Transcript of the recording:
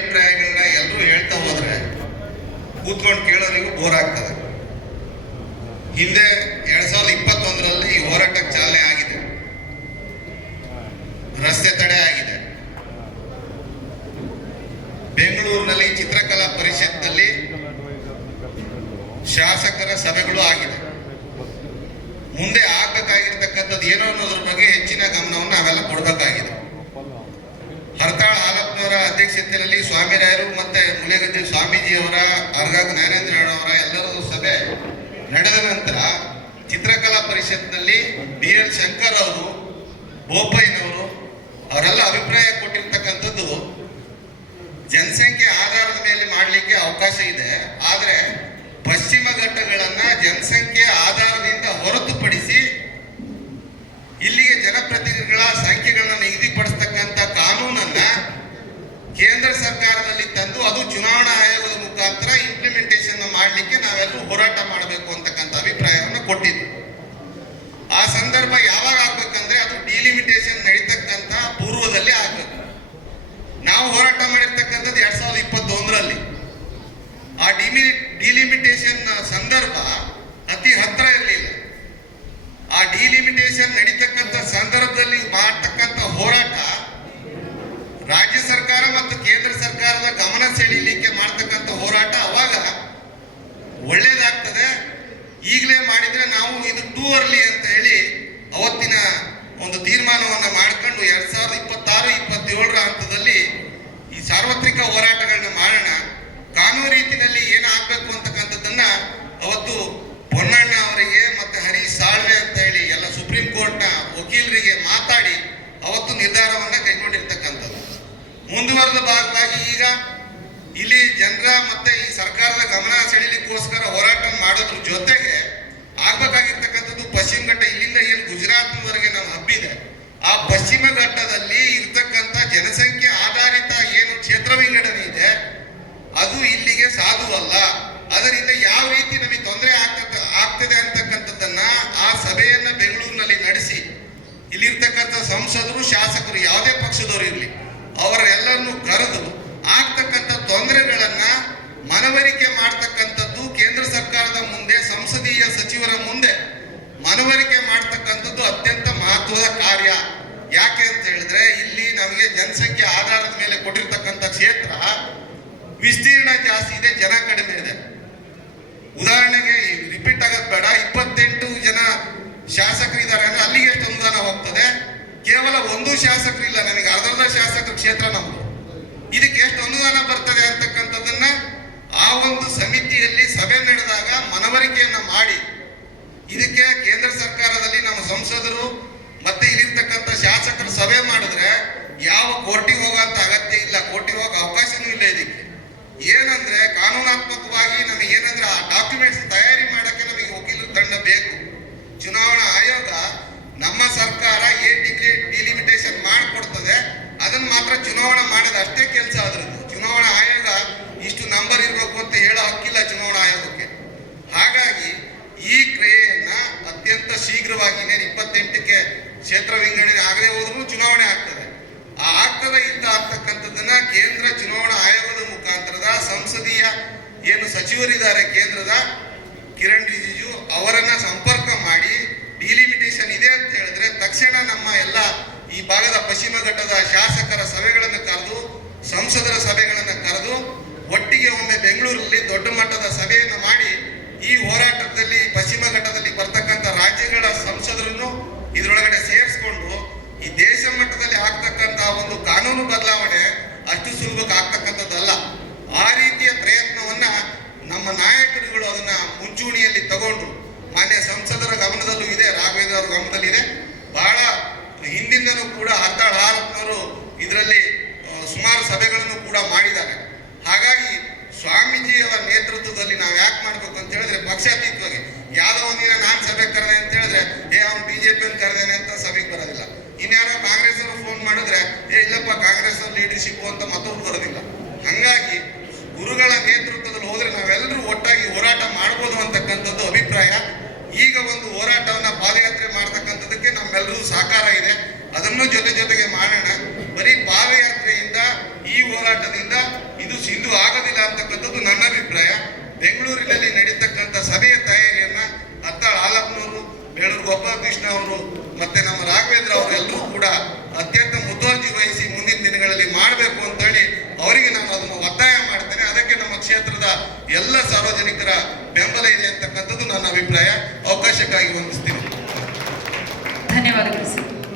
ಅಭಿಪ್ರಾಯಗಳನ್ನ ಎಲ್ಲರೂ ಹೇಳ್ತಾ ಹೋದ್ರೆ ಕೂತ್ಕೊಂಡು ಕೇಳೋರಿಗೂ ಬೋರ್ ಆಗ್ತದೆ. ಹಿಂದೆ 2021ರಲ್ಲಿ ಈ ಹೋರಾಟಕ್ಕೆ ಚಾಲನೆ ಆಗಿದೆ, ರಸ್ತೆ ತಡೆ ಆಗಿದೆ. ಬೆಂಗಳೂರಿನಲ್ಲಿ ಚಿತ್ರಕಲಾ ಪರಿಷತ್ನಲ್ಲಿ ಶಾಸಕರ ಸಭೆಗಳು ಆಗಿದೆ. ಮುಂದೆ ಆಗ್ಬೇಕಾಗಿರ್ತಕ್ಕಂಥದ್ದು ಏನೋ ಅನ್ನೋದ್ರ ಬಗ್ಗೆ ಹೆಚ್ಚಿನ ಗಮನವನ್ನು ನಾವೆಲ್ಲ ಕೊಡಬೇಕಾಗಿದೆ. ಹರತಾಳ ಹಾಲಪ್ಪನವರ ಅಧ್ಯಕ್ಷತೆಯಲ್ಲಿ ಸ್ವಾಮಿರಾಯರು ಮತ್ತೆ ಮುಲೆಗದ್ದೆ ಸ್ವಾಮೀಜಿಯವರ, ಅರ್ಗಾಗ ನಾರಾಯಣರವರ ಎಲ್ಲರದು ಸಭೆ ನಡೆದ ನಂತರ ಚಿತ್ರಕಲಾ ಪರಿಷತ್ನಲ್ಲಿ BL ಶಂಕರ್ ಅವರು, ಬೋಪಯ್ಯನವರು ಅವರೆಲ್ಲ ಅಭಿಪ್ರಾಯ ಕೊಟ್ಟಿರ್ತಕ್ಕಂಥದ್ದು ಜನಸಂಖ್ಯೆ ಆಧಾರದ ಮೇಲೆ ಮಾಡಲಿಕ್ಕೆ ಅವಕಾಶ ಇದೆ. ಆದರೆ ಪಶ್ಚಿಮ ಘಟ್ಟಗಳನ್ನ ಜನಸಂಖ್ಯೆ ಆಧಾರದಿಂದ ಹೊರತುಪಡಿಸಿ ಇಲ್ಲಿಗೆ ಜನಪ್ರತಿನಿಧಿಗಳ ಸಂಖ್ಯೆಗಳನ್ನ ನಿಗದಿಪಡಿಸ್ತಕ್ಕಂಥ ಕಾನೂನನ್ನ ಕೇಂದ್ರ ಸರ್ಕಾರದಲ್ಲಿ ತಂದು ಅದು ಚುನಾವಣಾ ಆಯೋಗದ ಮುಖಾಂತರ ಇಂಪ್ಲಿಮೆಂಟೇಷನ್ ಮಾಡಲಿಕ್ಕೆ ನಾವೆಲ್ಲರೂ ಹೋರಾಟ ಮಾಡಬೇಕು ಅಂತಕ್ಕಂಥ ಅಭಿಪ್ರಾಯವನ್ನು ಕೊಟ್ಟಿದ್ದು. ಆ ಸಂದರ್ಭ ಯಾವಾಗ ಆಗ್ಬೇಕಂದ್ರೆ ಅದು ಡಿಲಿಮಿಟೇಷನ್ ನಡೀತಕ್ಕಂಥ ಪೂರ್ವದಲ್ಲಿ ಆಗ್ಬೇಕು. ನಾವು ಹೋರಾಟ ಮಾಡಿರ್ತಕ್ಕಂಥದ್ದು 2021ರಲ್ಲಿ. ಆ ಡಿಲಿಮಿಟೇಷನ್ ಸಂದರ್ಭ ಅತಿ ಹತ್ತಿರ ಇರಲಿಲ್ಲ. ಆ ಡಿಲಿಮಿಟೇಷನ್ ನಡೀತಕ್ಕಂಥ ಸಂದರ್ಭದಲ್ಲಿ ಮಾಡತಕ್ಕಂಥ ಹೋರಾಟ ರಾಜ್ಯ ಸರ್ಕಾರ ಮತ್ತು ಕೇಂದ್ರ ಸರ್ಕಾರದ ಗಮನ ಸೆಳೀಲಿಕ್ಕೆ ಮಾಡ್ತಕ್ಕಂಥ ಹೋರಾಟ ಅವಾಗ ಒಳ್ಳೇದಾಗ್ತದೆ. ಈಗಲೇ ಮಾಡಿದ್ರೆ ನಾವು ಇದು ಟೂ ಅರ್ಲಿ ಅಂತ ಹೇಳಿ ಅವತ್ತಿನ ಒಂದು ತೀರ್ಮಾನವನ್ನ ಮಾಡ್ಕೊಂಡು 2026-27ರ ಹಂತದಲ್ಲಿ ಈ ಸಾರ್ವತ್ರಿಕ ಹೋರಾಟಗಳನ್ನ ಮಾಡೋಣ, ಕಾನೂನು ರೀತಿಯಲ್ಲಿ ಏನಾಗಬೇಕು ಅಂತಕ್ಕಂಥದ್ದನ್ನ ಅವತ್ತು ಪೊನ್ನಣ್ಣ ಅವರಿಗೆ ಮತ್ತೆ ಹರೀಶ್ ಸಾಳ್ವೆ ಅಂತ ಹೇಳಿ ಎಲ್ಲ ಸುಪ್ರೀಂ ಕೋರ್ಟ್ನ ವಕೀಲರಿಗೆ ಮಾತಾಡಿ ಅವತ್ತು ನಿರ್ಧಾರವನ್ನ ಕೈಗೊಂಡಿರ್ತಕ್ಕಂಥದ್ದು. ಮುಂದುವರೆದ ಭಾಗವಾಗಿ ಈಗ ಇಲ್ಲಿ ಜನರ ಮತ್ತೆ ಈ ಸರ್ಕಾರದ ಗಮನ ಸೆಳೀಲಿಕ್ಕೋಸ್ಕರ ಹೋರಾಟ ಮಾಡೋದ್ರ ಜೊತೆಗೆ ಆಗ್ಬೇಕಾಗಿರ್ತಕ್ಕಂಥದ್ದು ಪಶ್ಚಿಮ ಘಟ್ಟ, ಇಲ್ಲಿಂದ ಏನು ಗುಜರಾತ್ವರೆಗೆ ನಾವು ಹಬ್ಬಿದೆ, ಆ ಪಶ್ಚಿಮ ಘಟ್ಟದಲ್ಲಿ ಇರ್ತಕ್ಕಂಥ ಜನಸಂಖ್ಯೆ ಆಧಾರಿತ ಏನು ಕ್ಷೇತ್ರ ವಿಂಗಡಣೆ ಇದೆ ಅದು ಇಲ್ಲಿಗೆ ಸಾಧುವಲ್ಲ. ಅದರಿಂದ ಯಾವ ರೀತಿ ನಮಗೆ ತೊಂದರೆ ಆಗ್ತದೆ ಅಂತಕ್ಕಂಥದ್ದನ್ನ ಆ ಸಭೆಯನ್ನ ಬೆಂಗಳೂರಿನಲ್ಲಿ ನಡೆಸಿ ಇಲ್ಲಿರ್ತಕ್ಕಂಥ ಸಂಸದರು, ಶಾಸಕರು, ಯಾವುದೇ ಪಕ್ಷದವರು ಇರಲಿ ಅವರೆಲ್ಲರನ್ನು ಕರೆದು ಆಗ್ತಕ್ಕಂಥ ತೊಂದರೆಗಳನ್ನ ಮನವರಿಕೆ ಮಾಡ್ತಕ್ಕಂಥದ್ದು ಕೇಂದ್ರ ಸರ್ಕಾರದ ಮುಂದೆ, ಸಂಸದೀಯ ಸಚಿವರ ಮುಂದೆ ಮನವರಿಕೆ ಮಾಡ್ತಕ್ಕಂಥದ್ದು ಅತ್ಯಂತ ಮಹತ್ವದ ಕಾರ್ಯ. ಯಾಕೆ ಅಂತ ಹೇಳಿದ್ರೆ ಇಲ್ಲಿ ನಮಗೆ ಜನಸಂಖ್ಯೆ ಆಧಾರದ ಮೇಲೆ ಕೊಟ್ಟಿರ್ತಕ್ಕಂಥ ಕ್ಷೇತ್ರ ವಿಸ್ತೀರ್ಣ ಜಾಸ್ತಿ ಇದೆ, ಜನ ಕಡಿಮೆ ಇದೆ. ಉದಾಹರಣೆಗೆ ರಿಪೀಟ್ ಆಗೋದು ಬೇಡ, 28 ಜನ ಶಾಸಕರಿದ್ದಾರೆ ಅಂದ್ರೆ ಅಲ್ಲಿಗೆ ಎಷ್ಟು ಅನುದಾನ ಹೋಗ್ತದೆ? ಕೇವಲ ಒಂದು ಶಾಸಕರಿಲ್ಲ, ನಮಗೆ ಅರ್ಧ ಶಾಸಕರ ಕ್ಷೇತ್ರ ನಮ್ದು. ಇದಕ್ಕೆ ಎಷ್ಟು ಅನುದಾನ ಬರ್ತದೆ ಅಂತಕ್ಕಂಥದ್ದನ್ನ ಆ ಒಂದು ಸಮಿತಿಯಲ್ಲಿ ಸಭೆ ನಡೆದಾಗ ಮನವರಿಕೆಯನ್ನ ಮಾಡಿ ಇದಕ್ಕೆ ಕೇಂದ್ರ ಸರ್ಕಾರದಲ್ಲಿ ನಮ್ಮ ಸಂಸದರು ಮತ್ತೆ ಇಲ್ಲಿರ್ತಕ್ಕಂಥ ಶಾಸಕರ ಸಭೆ ಮಾಡಿದ್ರೆ ಯಾವ ಕೋರ್ಟಿಗೆ ಹೋಗುವಂತ ಅಗತ್ಯ ಇಲ್ಲ, ಕೋರ್ಟಿಗೆ ಹೋಗೋ ಅವಕಾಶನೂ ಇಲ್ಲ. ಇದಕ್ಕೆ ಏನಂದ್ರೆ ಕಾನೂನಾತ್ಮಕವಾಗಿ ನಮಗೆ ಏನಂದ್ರೆ ಆ ಡಾಕ್ಯುಮೆಂಟ್ಸ್ ತಯಾರಿ ಮಾಡಕ್ಕೆ ನಮಗೆ ವಕೀಲರ ತಂಡ ಬೇಕು. ಚುನಾವಣಾ ಆಯೋಗ ನಮ್ಮ ಸರ್ಕಾರ ಡಿಲಿಮಿಟೇಷನ್ ಮಾಡಿಕೊಡ್ತದೆ, ಅದನ್ನ ಮಾತ್ರ ಚುನಾವಣಾ ಮಾಡೋದು ಅಷ್ಟೇ ಕೆಲಸ. ಅದ್ರದ್ದು ಚುನಾವಣಾ ಆಯೋಗ ಇಷ್ಟು ನಂಬರ್ ಇರಬೇಕು ಅಂತ ಹೇಳೋ ಹಕ್ಕಿಲ್ಲ ಚುನಾವಣಾ ಆಯೋಗಕ್ಕೆ. ಹಾಗಾಗಿ ಈ ಕ್ರಿಯೆಯನ್ನ ಅತ್ಯಂತ ಶೀಘ್ರವಾಗಿ 28ಕ್ಕೆ ಕ್ಷೇತ್ರ ವಿಂಗಡಣೆ ಆಗದೆ ಹೋದ್ರೂ ಚುನಾವಣೆ ಆಗ್ತದೆ. ಆ ಆಗ್ತದ ಇದ್ದ ಆಗ್ತಕ್ಕಂಥದ್ದನ್ನ ಕೇಂದ್ರ ಚುನಾವಣಾ ಆಯೋಗದ ಮುಖಾಂತರದ ಸಂಸದೀಯ ಏನು ಸಚಿವರಿದ್ದಾರೆ ಕೇಂದ್ರದ ಕಿರಣ್ ರಿಜಿಜು ಅವರನ್ನ ಸಂಪರ್ಕ ಮಾಡಿ ಡಿಲಿಮಿಟೇಷನ್ ಇದೆ ಅಂತ ಹೇಳಿದ್ರೆ ತಕ್ಷಣ ನಮ್ಮ ಎಲ್ಲ ಈ ಭಾಗದ ಪಶ್ಚಿಮ ಘಟ್ಟದ ಶಾಸಕರ ಸಭೆಗಳನ್ನು ಕರೆದು, ಸಂಸದರ ಸಭೆಗಳನ್ನು ಕರೆದು ಒಟ್ಟಿಗೆ ಒಮ್ಮೆ ಬೆಂಗಳೂರಲ್ಲಿ ದೊಡ್ಡ ಮಟ್ಟದ ಸಭೆಯನ್ನು ಮಾಡಿ ಈ ಹೋರಾಟದಲ್ಲಿ ಪಶ್ಚಿಮ ಘಟ್ಟದಲ್ಲಿ ಬರ್ತಕ್ಕಂಥ ರಾಜ್ಯಗಳ ಸಂಸದರನ್ನು ಇದರೊಳಗಡೆ ಸೇರಿಸ್ಕೊಂಡು ಈ ದೇಶ ಮಟ್ಟದಲ್ಲಿ ಆಗ್ತಕ್ಕಂಥ ಒಂದು ಕಾನೂನು ಬದಲಾವಣೆ ಅಷ್ಟು ಸುಲಭಕ್ಕೆ ಆಗ್ತಕ್ಕಂಥದ್ದಲ್ಲ. ಆ ರೀತಿಯ ಪ್ರಯತ್ನವನ್ನ ನಮ್ಮ ನಾಯಕರುಗಳು ಅದನ್ನ ಮುಂಚೂಣಿಯಲ್ಲಿ ತಗೊಂಡು ಮಾನ್ಯ ಸಂಸದರ ಗಮನದಲ್ಲೂ ಇದೆ, ರಾಘವೇಂದ್ರ ಅವರ ಗಮನದಲ್ಲಿದೆ. ಬಹಳ ಹಿಂದಿಂದನೂ ಕೂಡ ಹರತಾಳ ಹಾಲಪ್ಪನವರು ಇದರಲ್ಲಿ ಸುಮಾರು ಸಭೆಗಳನ್ನು ಕೂಡ ಮಾಡಿದ್ದಾರೆ. ಹಾಗಾಗಿ ಸ್ವಾಮೀಜಿಯವರ ನೇತೃತ್ವದಲ್ಲಿ ನಾವು ಯಾಕೆ ಮಾಡ್ಬೇಕು ಅಂತ ಹೇಳಿದ್ರೆ ಪಕ್ಷಾತೀತವಾಗಿ ಯಾವ್ದೋ ಒಂದಿನ ನಾನು ಸಭೆ ಕರೆದೆ ಅಂತ ಹೇಳಿದ್ರೆ ಅವ್ನು BJP ಕರೆದೇನೆ ಅಂತ ಸಭೆಗೆ ಬರೋದಿಲ್ಲ. ಇನ್ಯಾರೋ ಕಾಂಗ್ರೆಸ್ ಅವರು ಫೋನ್ ಮಾಡಿದ್ರೆ ಇಲ್ಲಪ್ಪ ಕಾಂಗ್ರೆಸ್ ಲೀಡರ್ಶಿಪ್ ಅಂತ ಮತ್ತೊಬ್ರು ಬರೋದಿಲ್ಲ. ಹಂಗಾಗಿ ಗುರುಗಳ ನೇತೃತ್ವದಲ್ಲಿ ಹೋದ್ರೆ ನಾವೆಲ್ಲರೂ ಒಟ್ಟಾಗಿ ಹೋರಾಟ ಮಾಡ್ಬೋದು ಅಂತಕ್ಕಂಥದ್ದು ಅಭಿಪ್ರಾಯ. ಈಗ ಒಂದು ಹೋರಾಟವನ್ನ ಪಾದಯಾತ್ರೆ ಮಾಡ್ತಕ್ಕಂಥದಕ್ಕೆ ನಮ್ಮೆಲ್ಲರೂ ಸಹಕಾರ ಇದೆ. ಅದನ್ನು ಜೊತೆಗೆ ಮಾಡೋಣ. ಬರೀ ಪಾದಯಾತ್ರೆಯಿಂದ ಈ ಹೋರಾಟದಿಂದ ಇಂದು ಆಗೋದಿಲ್ಲ ಅಂತಕ್ಕಂಥದ್ದು ನನ್ನ ಅಭಿಪ್ರಾಯ. ಬೆಂಗಳೂರಿನಲ್ಲಿ ನಡೀತಕ್ಕಂಥ ಸಭೆಯ ತಯಾರಿಯನ್ನ ಅತ್ತಾಳ್ ಆಲಪ್ಪನವರು, ಬೇಳೂರು ಗೋಪಾಲಕೃಷ್ಣ ಅವರು ಮತ್ತೆ ನಮ್ಮ ರಾಘವೇಂದ್ರ ಅವರು ಎಲ್ಲರೂ ಕೂಡ ಅತ್ಯಂತ ಮುತುವರ್ಜಿ ವಹಿಸಿ ಮುಂದಿನ ದಿನಗಳಲ್ಲಿ ಮಾಡಬೇಕು ಅಂತ ಹೇಳಿ ಅವರಿಗೆ ನಾನು ಅದನ್ನು ಒತ್ತಾಯ ಮಾಡ್ತೇನೆ. ಅದಕ್ಕೆ ನಮ್ಮ ಕ್ಷೇತ್ರದ ಎಲ್ಲ ಸಾರ್ವಜನಿಕರ ಬೆಂಬಲ ಇದೆ ಅಂತಕ್ಕಂಥದ್ದು ನನ್ನ ಅಭಿಪ್ರಾಯ. ಅವಕಾಶಕ್ಕಾಗಿ ವಂದಿಸ್ತೀನಿ. ಧನ್ಯವಾದಗಳು ಸರ್.